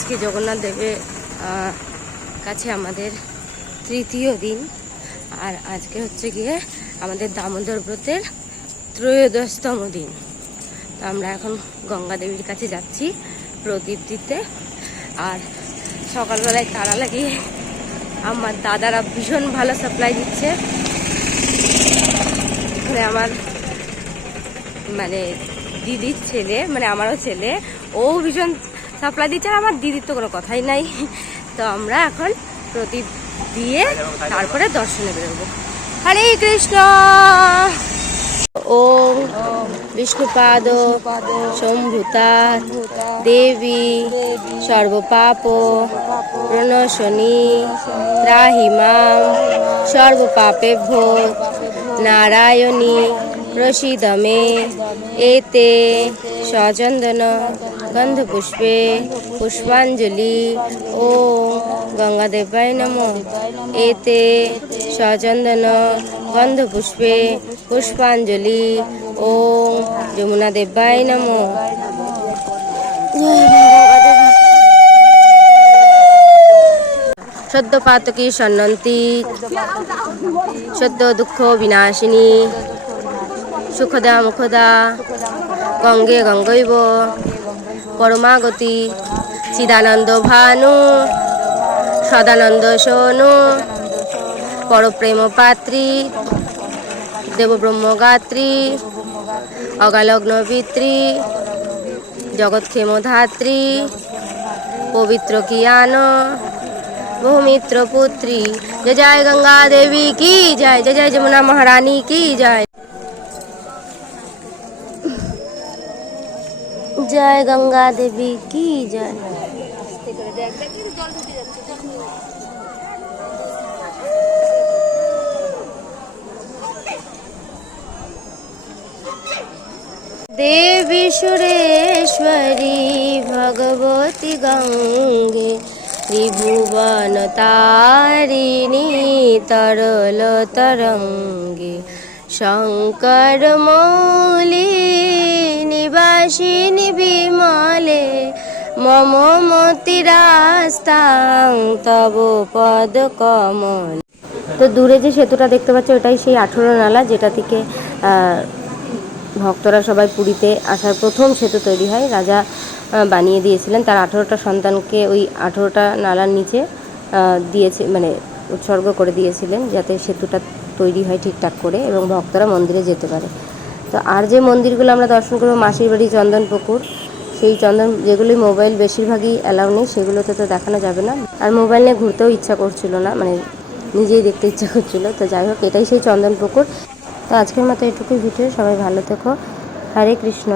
আজকে জগন্নাথ দেবের কাছে আমাদের তৃতীয় দিন। আর আজকে হচ্ছে গিয়ে আমাদের দামোদর ব্রতের ত্রয়োদশতম দিন। তো আমরা এখন গঙ্গা দেবীর কাছে যাচ্ছি প্রদীপ দিতে। আর সকালবেলায় তারা লাগিয়ে আমার দাদারা ভীষণ ভালো সাপ্লাই দিচ্ছে। এখানে আমার মানে দিদির ছেলে মানে আমারও ছেলে, ও ভীষণ সাপ্লাই দিচ্ছে আমার দিদির তো কোনো কথাই নাই। তো আমরা এখন প্রদীপ দিয়ে তারপরে দর্শনে বেরোবো। হরে কৃষ্ণ! ওম বিষ্ণুপাদ, শম্ভুতা, দেবী, সর্বপাপ, প্রণশনী ত্রাহি মাম সর্বপাপেভ্য, নারায়ণী প্রসিদ মে এতে সচন্দন। গন্ধপুষ্পে পুষ্পাঞ্জলি ও গঙ্গাদেবায় নম এতে সচন্দন গন্ধপুষ্পে পুষ্পাঞ্জলি ও যমুনা দেবায় নম সদ্য পাতকি সন্নন্তি সদ্য দুঃখ বিনাশিনী সুখদা মুখদা গঙ্গে গঙ্গৈব পরমাগতি চিদানন্দ ভানু, সদানন্দ সোনু, পরপ্রেম পাত্রী, দেবব্রহ্মগাত্রী, অগালগ্ন পিত্রী জগৎক্ষেম ধাত্রী পবিত্র কিয়ান, বহুমিত্র পুত্রী। জয় জয় গঙ্গা দেবী কি জয়? জয় জয় যমুনা মহারানী, কি জয়? জয় গঙ্গা দেবী, কি জয়। দেবী সুরেশ্বরী, ভগবতী গঙ্গে, ত্রিভুবন তারিণী তরল তরঙ্গে, শঙ্কর মৌলি মম মতিরাস্তাং তব পদ কমল। তো দূরে যে সেতুটা দেখতে পাচ্ছ ওটাই সেই আঠেরো নালা, যেটা থেকে ভক্তরা সবাই পুরীতে আসার প্রথম সেতু তৈরি হয়। রাজা বানিয়ে দিয়েছিলেন। তার আঠেরোটা সন্তানকে ওই আঠেরোটা নালার নিচে দিয়েছে মানে উৎসর্গ করে দিয়েছিলেন, যাতে সেতুটা তৈরি হয় ঠিকঠাক করে এবং ভক্তরা মন্দিরে যেতে পারে। তো আর যে মন্দিরগুলো আমরা দর্শন করব, মাসির বাড়ি চন্দনপুকুর সেই চন্দন যেগুলি মোবাইল বেশিরভাগই অ্যালাউ নেই, সেগুলোতে তো দেখানো যাবে না। আর মোবাইল নিয়ে ঘুরতেও ইচ্ছা করছিল না মানে নিজেই দেখতে ইচ্ছা করছিল। তো যাই হোক, এটাই সেই চন্দন পুকুর। তো আজকের মতো এটুকুই ভিডিও, সবাই ভালো থেকো। হরে কৃষ্ণ।